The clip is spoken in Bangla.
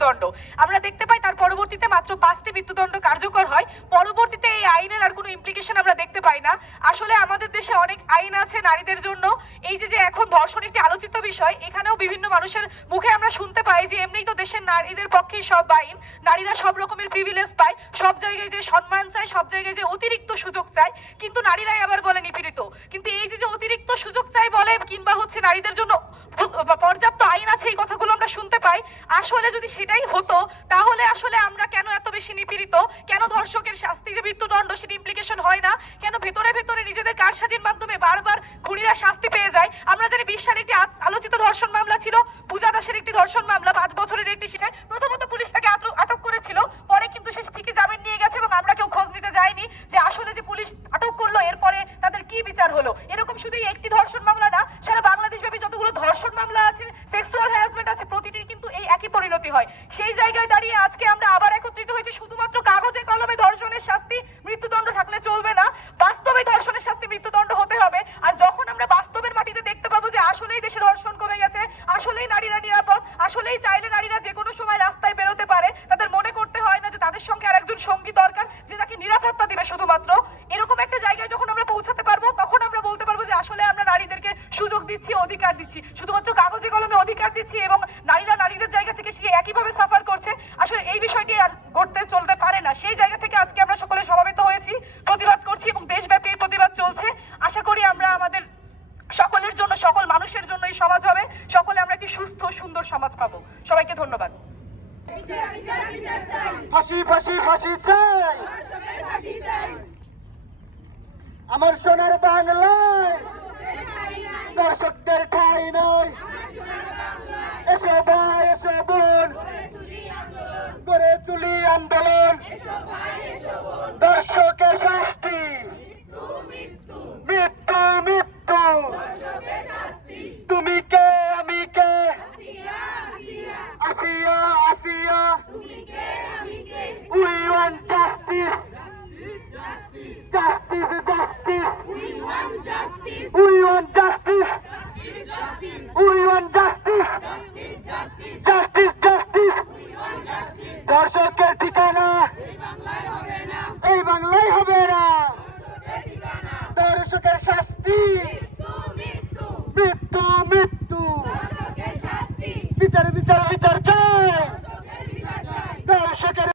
মৃত্যুদণ্ড আমরা দেখতে পাই তার পরবর্তীতে মাত্র পাঁচটি মৃত্যুদণ্ড কার্যকর হয়। পরবর্তীতে এই আইনের আর কোনো ইমপ্লিকেশন আমরা দেখতে পাই না। আসলে আমাদের দেশে অনেক আইন আছে নারীদের জন্য। এই যে যে এখন ধর্ষণ একটি আলোচিত বিষয়, এখানেও বিভিন্ন মানুষের মুখে আমরা শুনতে পাই যে এমনি তো দেশের নারীদের পক্ষে সব আইন, নারীরা সব রকমের প্রিভিলেজ পায়, সব জায়গায় যে সম্মান চায়, সব জায়গায় যে অতিরিক্ত সুযোগ চায়। কিন্তু নারীরাই আবার বলে নিপীড়িত কিন্তু এই যে যে অতিরিক্ত সুযোগ চাই বলে কিংবা হচ্ছে নারীদের জন্য পর্যাপ্ত আইন আছে এই কথাগুলো আমরা শুনতে পাই আসলে যদি সেটাই হতো, তাহলে আসলে আমরা কেন এত বেশি নিপীড়িত? কেন ধর্ষকের শাস্তি যে মৃত্যুদণ্ড সেটি ইমপ্লিকেশন হয় না? কেন ভেতরে ভেতরে নিজেদের কারসাজির মাধ্যমে বারবার খুনিরা শাস্তি পেয়ে যায়? আমরা জানি বিশ সালে একটি আলোচিত ধর্ষণ মামলা ছিল, পূজা দাসের একটি ধর্ষণ মামলা, পাঁচ বছরের একটি শিশু প্রথমত পুলিশ তাকে আটক- করেছিল, পরে কিন্তু সে ঠিকই জামিন নিয়ে গেছে এবং আমরা কেউ খোঁজ নিতে যাইনি যে আসলে যে পুলিশ আটক করল, এরপরে তাদের কি বিচার হলো? এরকম শুধু একটি ধর্ষণ মামলা না, সারা বাংলাদেশ ব্যাপী যতগুলো ধর্ষণ মামলা আছে সেক্সুয়াল হ্যারাসমেন্ট আছে প্রতিটির কিন্তু এই একই পরিণতি হয় সেই জায়গায় দাঁড়িয়ে আজকে আমরা আবার একত্রিত হয়েছি শুধুমাত্র কাগজে কলমে ধর্ষণের শাস্তি মৃত্যুদণ্ড থাকলে চলবে না বাস্তবে ধর্ষণের শাস্তি মৃত্যুদণ্ড হতে হবে আর যখন আমরা বাস্তবের মাটিতে দেখতে পাবো যে আসলেই দেশে ধর্ষণ কমে গেছে আসলেই নারীরা নিরাপদ আসলেই চাইলে নারীরা যে কোনো সময় রাস্তায় বেরোতে পারে। তাদের মনে করতে হয় না যে তাদের সঙ্গে আর একজন সঙ্গী দরকার, যে তাকে নিরাপত্তা দিবে শুধুমাত্র। এরকম একটা জায়গায় যখন আমরা পৌঁছাতে পারব, তখন আমরা বলতে পারব যে আসলে আমরা নারীদেরকে সুযোগ দিচ্ছি, অধিকার দিচ্ছি। শুধুমাত্র কাগজে কলমে অধিকার দিচ্ছি এবং নারীরা নারীদের জায়গা থেকে সে একইভাবে সাফার করছে আসলে এই বিষয়টি আর ঘটতে চলতে পারে না সেই জায়গা থেকে আজকে আমরা সকলে সমবেত হয়েছি প্রতিবাদ করছি এবং দেশব্যাপী এই প্রতিবাদ চলছে আশা করি আমরা আমাদের সকলের জন্য সকল মানুষের জন্য এই সমাজ হবে সকলে আমরা একটি সুস্থ সুন্দর সমাজ পাবো। সবাইকে ধন্যবাদ। ফাঁসি ফাঁসি ফাঁসি চাই। আমার সোনার বাংলা দর্শকদের ঠাই নয় আসিয়া আসিয়া We want justice. Justice, justice. We want justice. We want justice. Justice, justice. দর্শকের ঠিকানা এই বাংলায় হবে না দর্শকের শাস্তি বিচার বিচার বিচার চাই দর্শকের